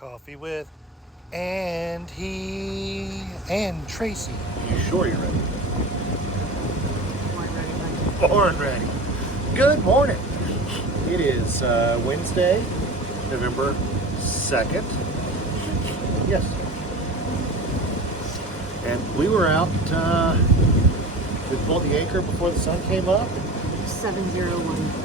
Coffee with Andy and Tracy. You sure you're ready? Born ready, Mike. Born ready. Good morning. It is Wednesday, November 2nd. Yes. And we were out, we pulled the anchor before the sun came up. 7:01.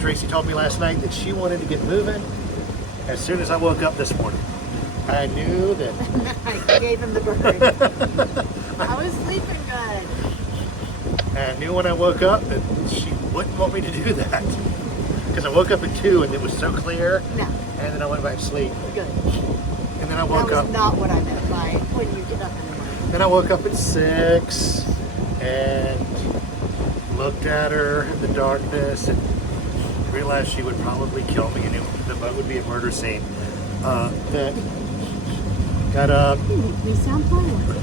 Tracy told me last night that she wanted to get moving as soon as I woke up this morning. I knew that. I gave him the bird. I was sleeping good. I knew when I woke up that she wouldn't want me to do that. Because I woke up at 2 and it was so clear. No. And then I went back to sleep. Good. And then I woke That up. was not what I meant by when you get up in the morning. Then I woke up at 6 and looked at her in the darkness and realized she would probably kill me and the boat would be a murder scene. That got up, They sound violent.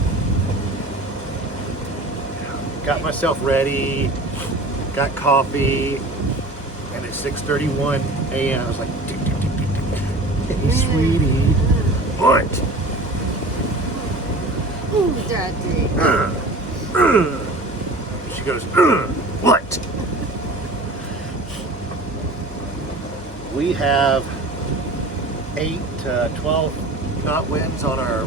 got myself ready, got coffee, and at 6:31 a.m. I was like, tick, tick, tick, tick, tick. Hey, sweetie, what? Daddy. She goes, what? We have 8 to 12 knot winds on our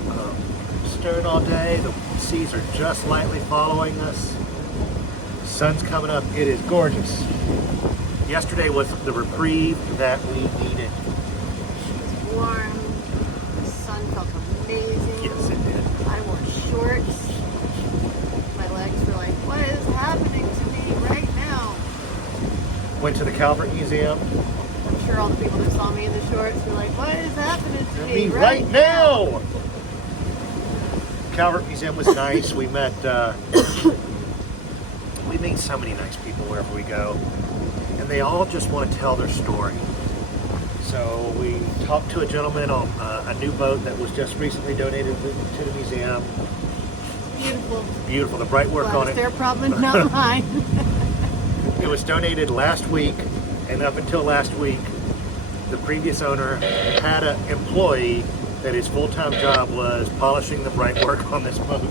stern all day. The seas are just lightly following us. Sun's coming up. It is gorgeous. Yesterday was the reprieve that we needed. It's warm. The sun felt amazing. Yes, it did. I wore shorts. My legs were like, what is happening to me right now? Went to the Calvert Museum. I'm sure all the people that saw me in the shorts were like, what is happening to me Right now! Calvert Museum was nice. We met, we meet so many nice people wherever we go. And they all just want to tell their story. So we talked to a gentleman on a new boat that was just recently donated to the museum. Beautiful. Beautiful, the bright work Glad on it's it. their problem, not mine. It was donated last week, and up until last week, the previous owner had an employee that his full-time job was polishing the bright work on this boat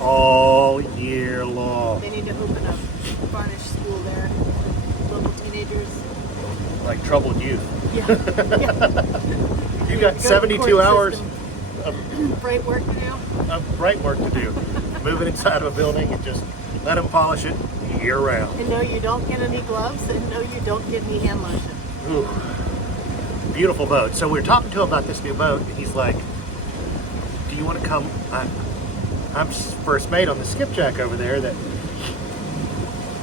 all year long. They need to open a varnish school there. Local teenagers. Like troubled youth. Yeah. You got Go to 72 court hours system. of Bright work to do. bright work to do. Moving inside of a building and just let them polish it year round. And no, you don't get any gloves, and no, you don't get any hand lotion. Ooh. Beautiful boat. So we were talking to him about this new boat, and he's like, do you want to come? I'm first mate on the skipjack over there that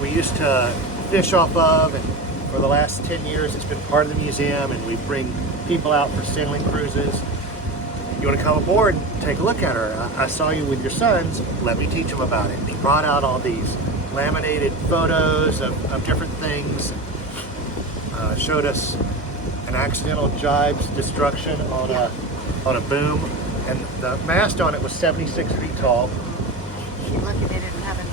we used to fish off of, and for the last 10 years it's been part of the museum, and we bring people out for sailing cruises. You want to come aboard and take a look at her? I saw you with your sons. Let me teach them about it. And he brought out all these laminated photos of different things. Showed us an accidental jibes destruction on a boom, and the mast on it was 76 feet tall. You're lucky they didn't have a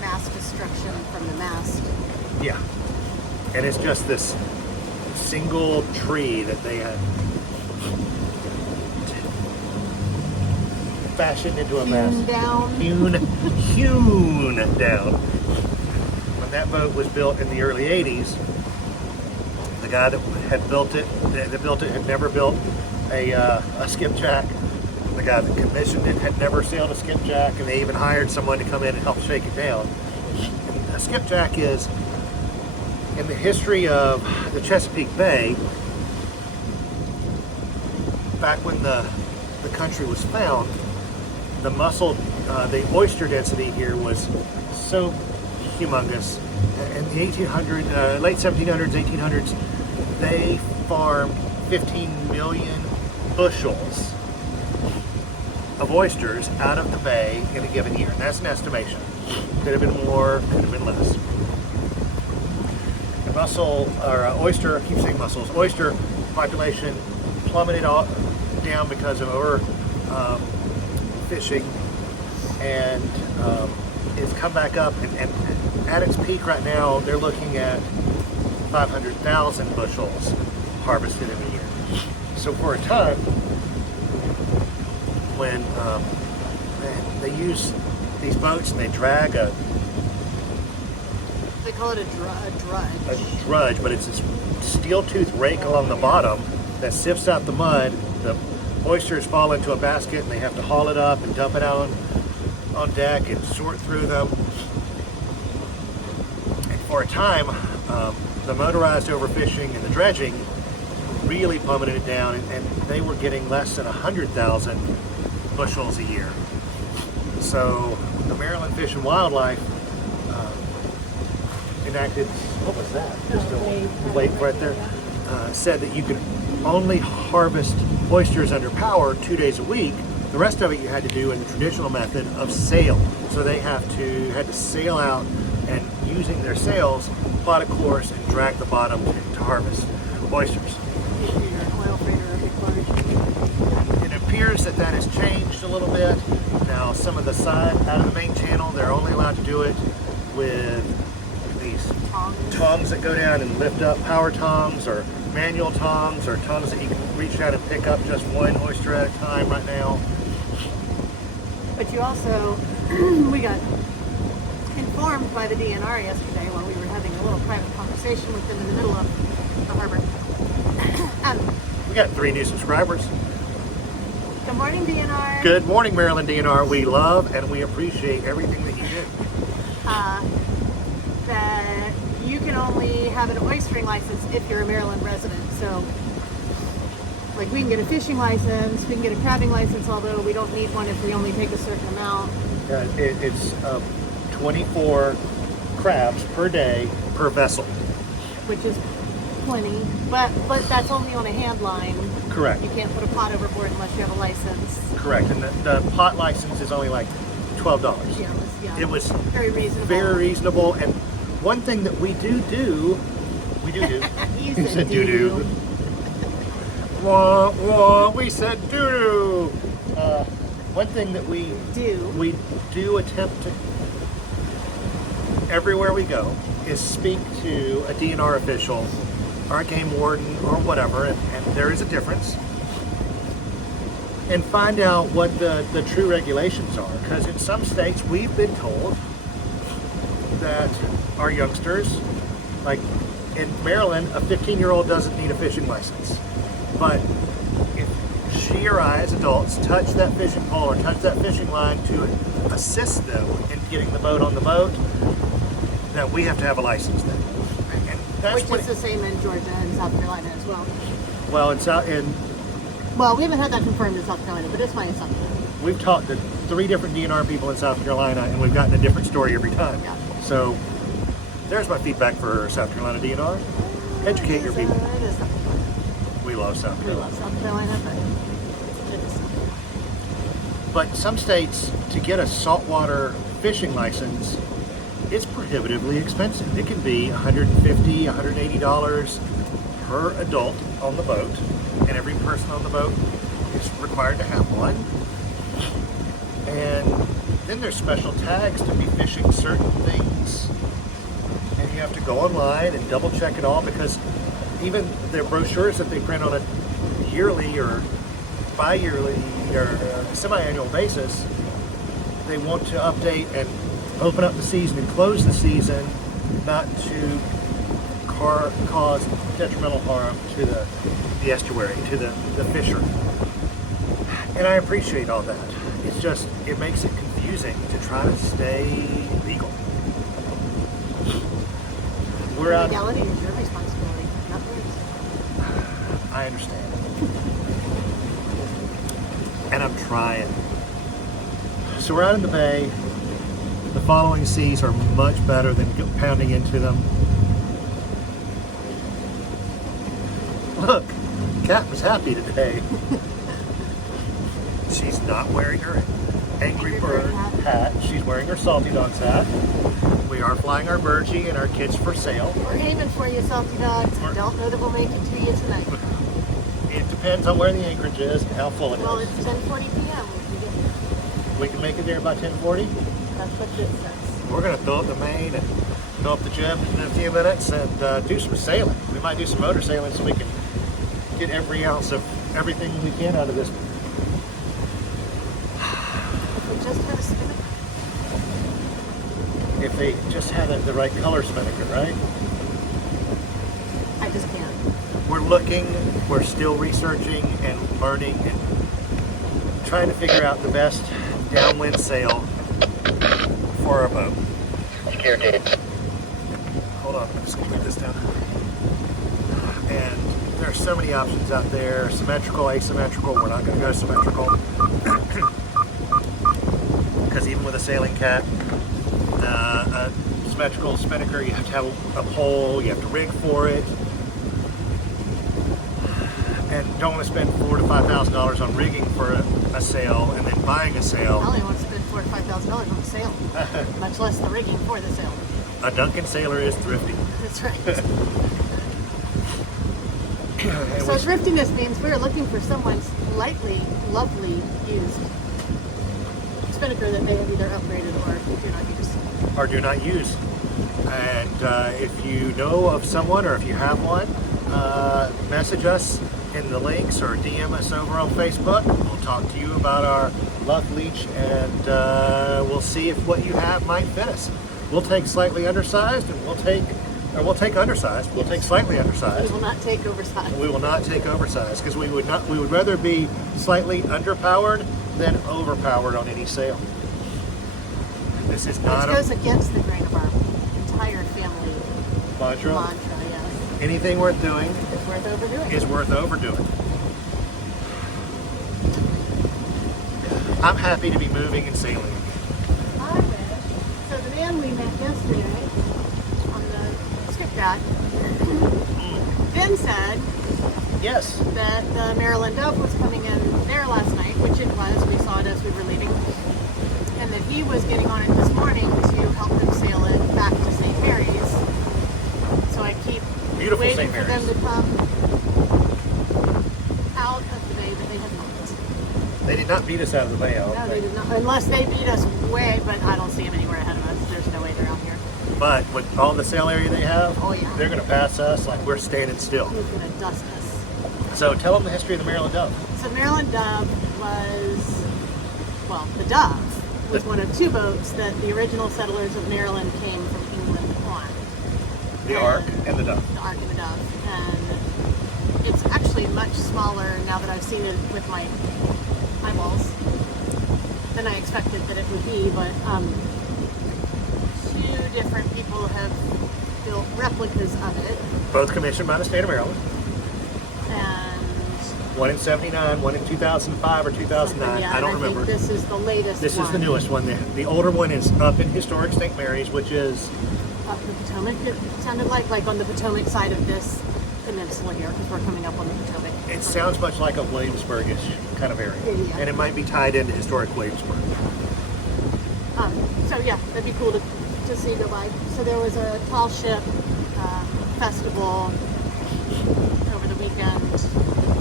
mass destruction from the mast. Yeah, and it's just this single tree that they had fashioned into a mast. Down. Hewn down. When that boat was built in the early 80s, the guy that had built it, had never built a skipjack. The guy that commissioned it had never sailed a skipjack, and they even hired someone to come in and help shake it down. And a skipjack is, in the history of the Chesapeake Bay, back when the country was found, the oyster density here was so humongous. In the late 1700s, 1800s, they farmed 15 million bushels of oysters out of the bay in a given year. And that's an estimation. Could have been more, could have been less. The oyster, I keep saying mussels, oyster population plummeted down because of over fishing, and it's come back up, and at its peak right now they're looking at 500,000 bushels harvested in a year. So for a ton, when they use these boats and they drag They call it a drudge. a drudge, but it's this steel tooth rake along the bottom that sifts out the mud. The oysters fall into a basket and they have to haul it up and dump it out on deck and sort through them. And for a time, the motorized overfishing and the dredging really plummeted it down, and they were getting less than 100,000 bushels a year. So the Maryland Fish and Wildlife enacted, what was that? Just a wait right there. Said that you could only harvest oysters under power 2 days a week. The rest of it you had to do in the traditional method of sail. So they had to sail out and using their sails, plot a course and drag the bottom to harvest oysters. It appears that that has changed a little bit. Now some of the side out of the main channel, they're only allowed to do it with these tongs that go down and lift up, power tongs or manual tongs or tongs that you can reach out and pick up just one oyster at a time right now. But you also, we got informed by the DNR yesterday while we were having a little private conversation with them in the middle of the harbor. We got 3 new subscribers. Good morning, DNR. Good morning, Maryland DNR. We love and we appreciate everything that you do. That you can only have an oystering license if you're a Maryland resident. So, like, we can get a fishing license, we can get a crabbing license, although we don't need one if we only take a certain amount. It's 24 crabs per day per vessel. Which is plenty, but that's only on a hand line. Correct. You can't put a pot overboard unless you have a license. Correct, and the pot license is only like $12. Yeah, It was very reasonable. Very reasonable, and one thing that we do, You said doo-doo. Wah, wah, we said doo-doo. One thing that we do attempt to, everywhere we go, is speak to a DNR official or a game warden or whatever, and there is a difference, and find out what the true regulations are. Because in some states we've been told that our youngsters, like in Maryland, a 15-year-old doesn't need a fishing license. But if she or I, as adults, touch that fishing pole or touch that fishing line to assist them in getting the boat on the boat, then we have to have a license then. And that's Which is the same in Georgia and South Carolina as well. Well, it's out in. Well, we haven't had that confirmed in South Carolina, but it's my assumption. We've talked to 3 different DNR people in South Carolina, and we've gotten a different story every time. Yeah. So there's my feedback for South Carolina DNR. Educate your people. It is South Carolina. We love South We Carolina. love South Carolina, but it is South Carolina. But some states, to get a saltwater fishing license, it's prohibitively expensive. It can be $150, $180 per adult on the boat, and every person on the boat is required to have one. And then there's special tags to be fishing certain things, and you have to go online and double check it all, because even the brochures that they print on a yearly or bi-yearly or semi-annual basis, they want to update and open up the season and close the season, not to cause detrimental harm to the estuary, to the fisher. And I appreciate all that. It's just, it makes it confusing to try to stay legal. We're out. Legality is your responsibility, not theirs. I understand. And I'm trying. So we're out in the bay. The following seas are much better than pounding into them. Look, Kat was happy today. She's not wearing her Angry Bird hat. She's wearing her Salty Dogs hat. We are flying our Burgee and our kids for sale. We're aiming for you, Salty Dogs. I don't know that we'll make it to you tonight. It depends on where the anchorage is and how full it is. Well, it's 10:40 p.m. We can make it there by 10:40. That's what this says. We're going to throw up the main and fill up the jib in a few minutes and do some sailing. We might do some motor sailing so we can get every ounce of everything we can out of this. We just had a spinnaker. If they just had the right color spinnaker, right? I just can't. We're looking, we're still researching and learning and trying to figure out the best downwind sail for our boat. Hold on, I'm just gonna move this down. And there are so many options out there, symmetrical, asymmetrical. We're not gonna go symmetrical. Because even with a sailing cat, a symmetrical spinnaker, you have to have a pole, you have to rig for it. And don't want to spend $4,000 to $5,000 on rigging for a sail and then buying a sail. I only want to spend $4,000 to $5,000 on the sail, much less the rigging for the sail. A Duncan sailor is thrifty. That's right. So thriftiness means we're looking for someone's lightly, lovely used spinnaker that they have either upgraded or do not use. Or do not use. And if you know of someone or if you have one, message us in the links or DM us over on Facebook. We'll talk to you about our love leech and we'll see if what you have might fit us. We'll take slightly undersized and we'll take undersized. We'll take slightly undersized. We will not take oversized. We will not take oversized because we would rather be slightly underpowered than overpowered on any sail. This is not Which goes against the grain of our entire family mantra. Yes. Anything worth doing It's worth overdoing. is worth overdoing. I'm happy to be moving and sailing. I wish. So the man we met yesterday on the skip deck, Ben said Yes. that the Maryland Dove was coming in there last night, which it was. We saw it as we were leaving. And that he was getting on it this morning to help them sail it back to St. Mary's. So I keep Beautiful waiting St. for them Mary's. to come out of the bay, but they have not. They did not beat us out of the bay, I don't No, they think. did not. Unless they beat us way, but I don't see them anywhere ahead of us. There's no way they're out here. But with all the sail area they have, Oh, yeah. they're going to pass us like we're standing still. He's going to dust us. So tell them the history of the Maryland Dove. So Maryland Dove was, well, the Dove was one of two boats that the original settlers of Maryland came from England on. The Ark and the Dove. The Ark and the Dove. And it's actually much smaller now that I've seen it with my eyeballs than I expected that it would be, but two different people have built replicas of it. Both commissioned by the state of Maryland. And One in 79, one in 2005 or 2009. yeah, I don't and remember. think this is the latest This one. is the newest one. The older one is up in historic St. Mary's, which is Up the Potomac, it sounded like on the Potomac side of this peninsula here, because we're coming up on the Potomac. it sounds much like a Williamsburg-ish kind of area. Yeah. And it might be tied into historic Williamsburg. So yeah, that'd be cool to see go by. So there was a tall ship festival over the weekend.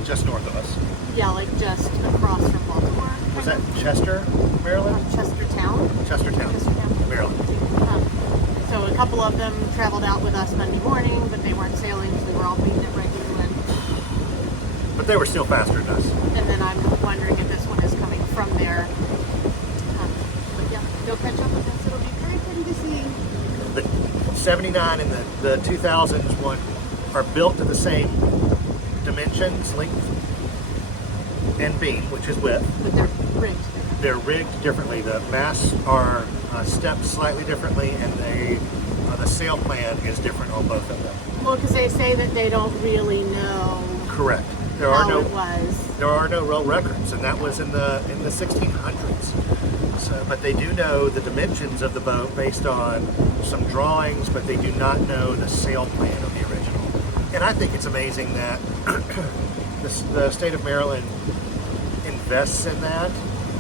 Just north of us. Yeah, like just across from Baltimore. Was that Chester, Maryland? Chestertown? Chestertown, Maryland. So a couple of them traveled out with us Monday morning, but they weren't sailing, so we were all beating it right through. But they were still faster than us. And then I'm wondering if this one is coming from there. But yeah, they'll catch up with us. It'll be very pretty to see. The 79 and the 2000s one are built to the same dimensions, length, and beam, which is width. But they're rigged. They're rigged differently. The masts are stepped slightly differently, and the sail plan is different on both of them. Well, because they say that they don't really know Correct. There how are no it was. there are no roll records, and that was in the 1600s. So, but they do know the dimensions of the boat based on some drawings, but they do not know the sail plan of the original. And I think it's amazing that the state of Maryland invests in that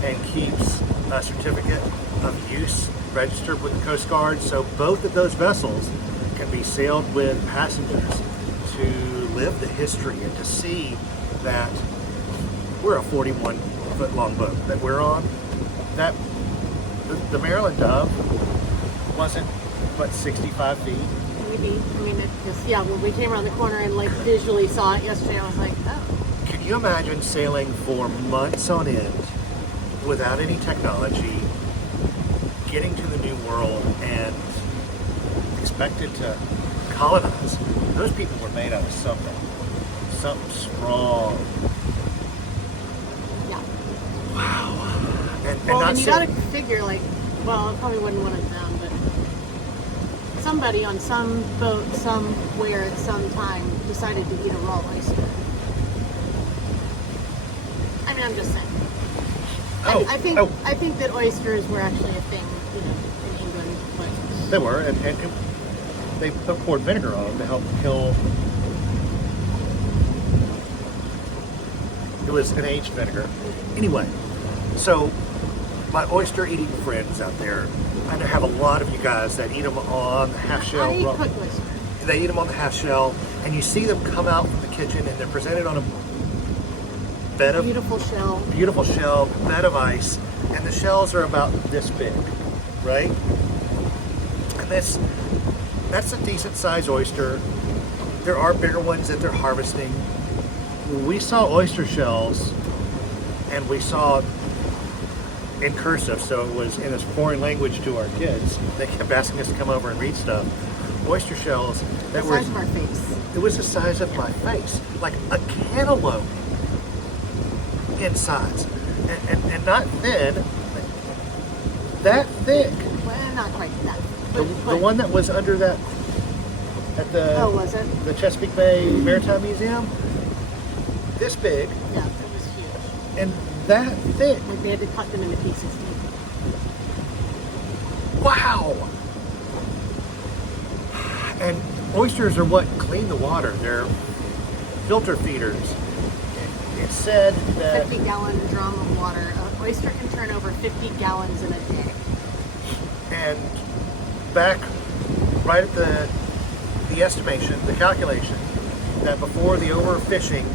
and keeps a certificate of use registered with the Coast Guard, so both of those vessels can be sailed with passengers to live the history and to see that we're a 41-foot long boat that we're on. That the Maryland Dove wasn't what, 65 feet? Maybe. I mean, it just, yeah, when we came around the corner and like visually saw it yesterday, I was like, oh. Can you imagine sailing for months on end without any technology, getting to the new world and expected to colonize? Those people were made out of something strong. Yeah. Wow. Well, not and you sa- gotta figure, like, well, I probably wouldn't want it down, but somebody on some boat somewhere at some time decided to eat a raw oyster. I mean, I'm just saying. I think that oysters were actually a thing, you know, in England. But They were, and they poured vinegar on them to help kill. It was an aged vinegar. Anyway, so my oyster eating friends out there, I have a lot of you guys that eat them on the half shell. I cook oyster. They eat them on the half shell, and you see them come out from the kitchen, and they're presented on a bed of Beautiful shell. bed of ice, and the shells are about this big, right? And that's a decent sized oyster. There are bigger ones that they're harvesting. We saw oyster shells, and we saw in cursive, so it was in a foreign language to our kids. They kept asking us to come over and read stuff. Oyster shells that The were size of our face. it was the size of my face, like a cantaloupe in size, and not thin, that thick. Well, not quite that. The one that was under that at the Oh, was it? the Chesapeake Bay Maritime Museum, this big Yeah, it was huge. and that thick. Like they had to cut them into pieces. Wow! And oysters are what clean the water. They're filter feeders. It said that 50-gallon drum of water. An oyster can turn over 50 gallons in a day. and back right at the estimation, the calculation, that before the overfishing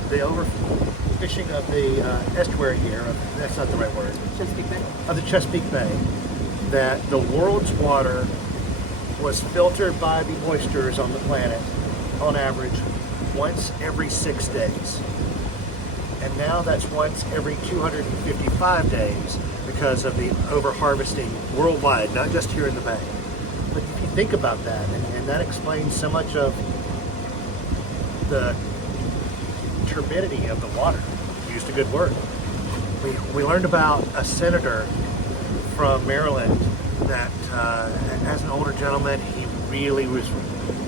of the estuary here, that's not the right word, Chesapeake Bay. of the Chesapeake Bay, that the world's water was filtered by the oysters on the planet on average once every 6 days. And now that's once every 255 days because of the over-harvesting worldwide, not just here in the Bay. But if you think about that, and that explains so much of the turbidity of the water. Used a good word. We learned about a senator from Maryland that, as an older gentleman, he really was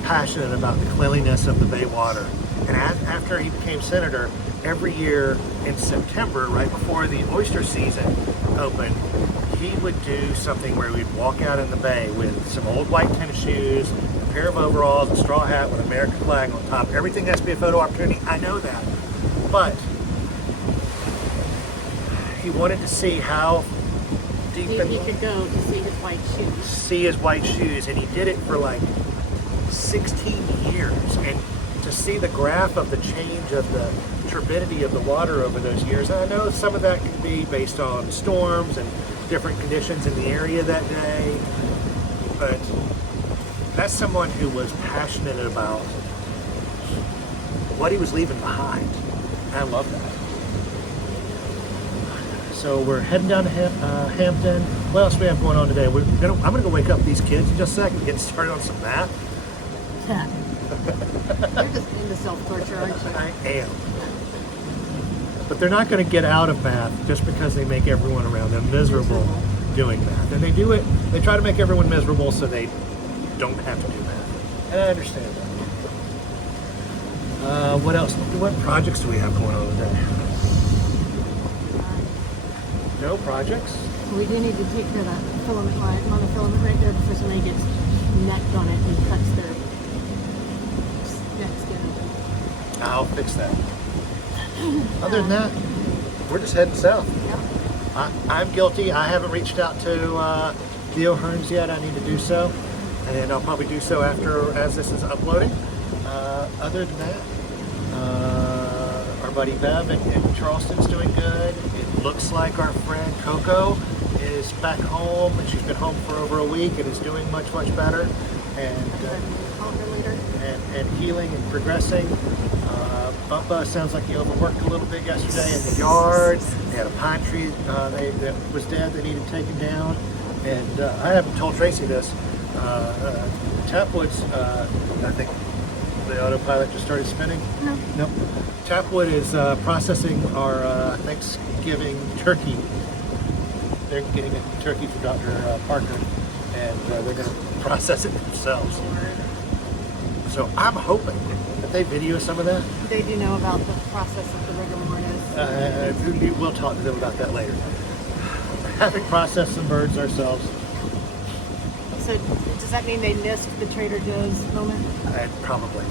passionate about the cleanliness of the bay water. And after he became senator, every year in September, right before the oyster season opened, he would do something where we'd walk out in the bay with some old white tennis shoes, a pair of overalls, a straw hat with an American flag on top. Everything has to be a photo opportunity. I know that. But he wanted to see how deep He could go to see his white shoes. and he did it for like 16 years. And to see the graph of the change of the turbidity of the water over those years, and I know some of that can be based on storms and different conditions in the area that day, but that's someone who was passionate about what he was leaving behind. I love that. So we're heading down to Hampton. What else do we have going on today? I'm gonna go wake up these kids in just a second and get started on some math. Yeah. You're just into self-torture, aren't you? I am. But they're not going to get out of math just because they make everyone around them miserable doing math. And they do it, they try to make everyone miserable so they don't have to do math. And I understand that. What else? What projects do we have going on today? No projects? We do need to take care of that filament line on the filament right there before somebody gets necked on it and cuts their neck skin. I'll fix that. Other than that, we're just heading south. Yep. I'm guilty. I haven't reached out to Theo Hearns yet. I need to do so. And I'll probably do so as this is uploading. Other than that, our buddy Bev in Charleston's doing good. It looks like our friend Coco is back home, and she's been home for over a week and is doing much better, and healing and progressing. Bumpa sounds like he overworked a little bit yesterday in the yard. They had a pine tree that was dead that needed taken down, and I haven't told Tracy this. Tapwood's, I think the autopilot just started spinning. No. Nope. Tapwood is processing our Thanksgiving turkey. They're getting a turkey for Dr. Parker, and they're going to process it themselves. So I'm hoping that they video some of that. They do know about the process of the rigor mortis. We'll talk to them about that later. Having processed some birds ourselves. So does that mean they missed the Trader Joe's moment? Probably.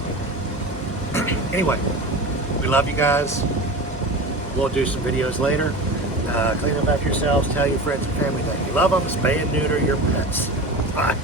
Anyway, we love you guys. We'll do some videos later. Clean them up yourselves. Tell your friends and family that you love them. Spay and neuter your pets. Bye.